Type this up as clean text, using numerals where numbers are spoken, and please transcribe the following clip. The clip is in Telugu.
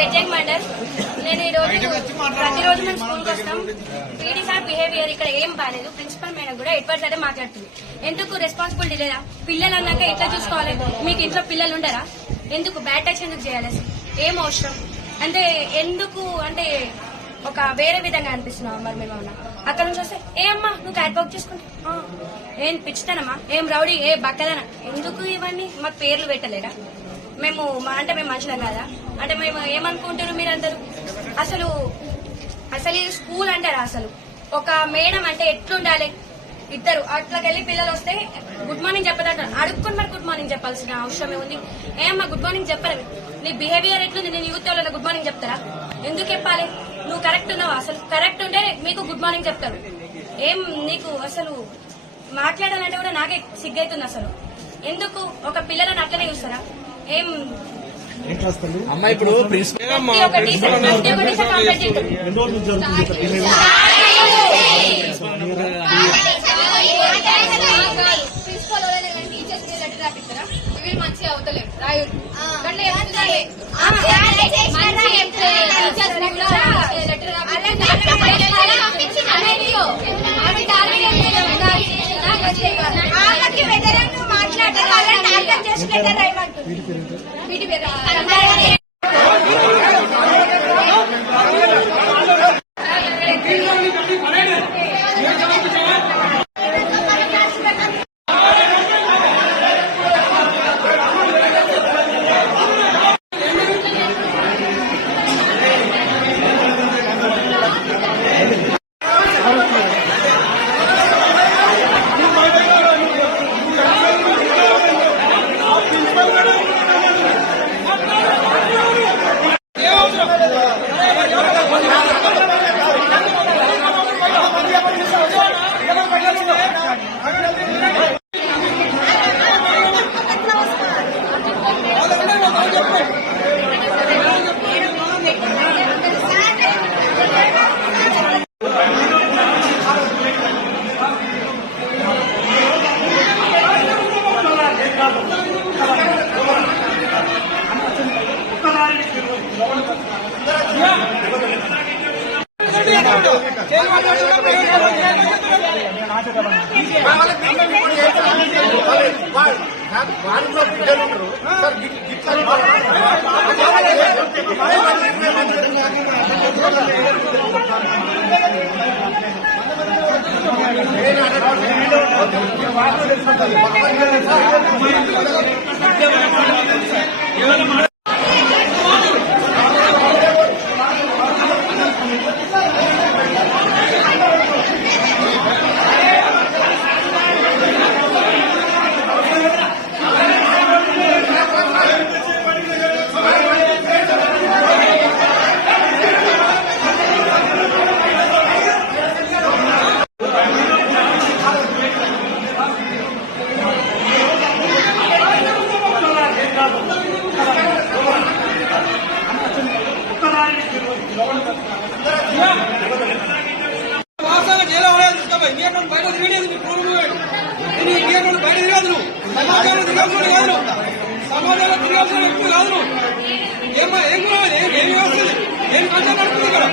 బెజ్జంగ్ మండల్. నేను ఈ రోజు ప్రతిరోజు మేము స్కూల్కి వస్తాం. పీడీ సార్ బిహేవియర్ ఇక్కడ ఏం బాగాలేదు. ప్రిన్సిపల్ మేడం కూడా ఎడ్వర్డ్ సరే మాట్లాడుతుంది. ఎందుకు రెస్పాన్సిబిలిటీ లేదా? పిల్లలు అన్నాక ఎట్లా చూసుకోవాలి? మీకు ఇంట్లో పిల్లలు ఉండరా? ఎందుకు బ్యాడ్ టచ్ ఎందుకు చేయాలి? అసలు ఏం అవసరం అంటే ఎందుకు అంటే ఒక వేరే విధంగా అనిపిస్తున్నావు. మరి మేము అక్కడ నుంచి వస్తే ఏమ్మా నువ్వు క్యాట్ వాక్ చేసుకుంటా ఏం పిచ్చితనమ్మా, ఏం రౌడీ, ఏ బక్కదనా, ఎందుకు ఇవన్నీ? మాకు పేర్లు పెట్టలేరా? మేము అంటే మేము మనుషులం కదా అంటే మేము ఏమనుకుంటున్నారు మీరందరూ? అసలు అసలు ఇది స్కూల్ అంటారా? అసలు ఒక మేడం అంటే ఎట్లుండాలి? ఇద్దరు అట్లకెళ్ళి పిల్లలు వస్తే గుడ్ మార్నింగ్ చెప్పదంటారు. అడుక్కొని మరి గుడ్ మార్నింగ్ చెప్పాల్సిన అవసరమే ఉంది. ఏమ్మా గుడ్ మార్నింగ్ చెప్పరు? నీ బిహేవియర్ ఎట్లుంది? నేను యూత్ వాళ్ళ గుడ్ మార్నింగ్ చెప్తారా? ఎందుకు చెప్పాలి? నువ్వు కరెక్ట్ ఉన్నావా? అసలు కరెక్ట్ ఉంటే మీకు గుడ్ మార్నింగ్ చెప్తారు. ఏం నీకు అసలు మాట్లాడాలంటే కూడా నాకే సిగ్గైతుంది. అసలు ఎందుకు ఒక పిల్లలను అట్లనే చూస్తారా? ఏం అమ్మా ఇప్పుడు మంచిగా అవుతలేదు రాయుడు బయట తిరిగేది బయట తిరగదు. సమాజంలో తిరగాల్సిన కాదు, సమాజంలో తిరగాల్సిన వ్యక్తులు కాదు. ఏం వ్యవస్థ ఏం కల్చర్ నడుస్తుంది ఇక్కడ?